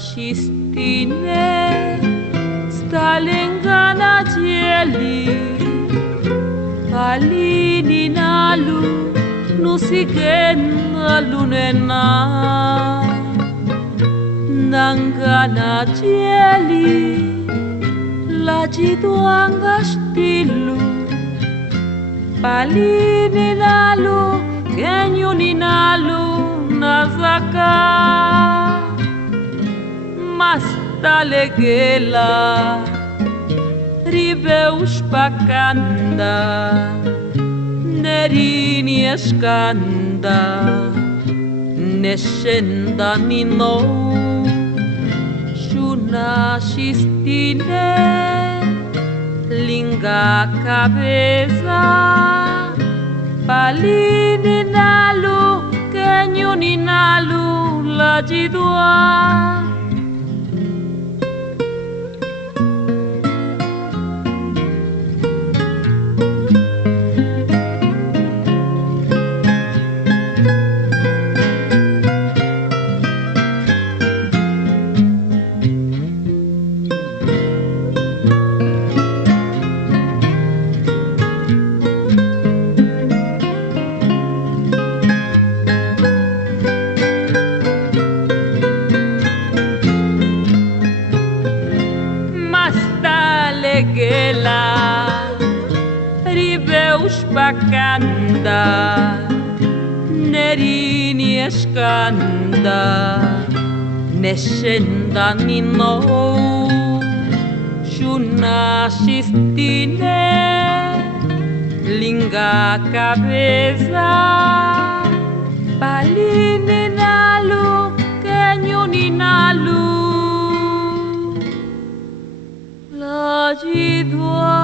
Xhunaxhi stínne stalengana jeli palini nalu nusigen lunena nangana jeli lajituanga stilu palini nalu kenyuni nalu nazaka mastalegela ribeus pakanda nerini eskanda neshenda nino Xhunaxhi stínne linga cabeza palini nalu kenyuni nalu lajidua Gela ribeus pakanda nerini eskanda neshenda nino Xhunaxhi stínne linga cabeza palini nalu kenyuni nalu Lajidua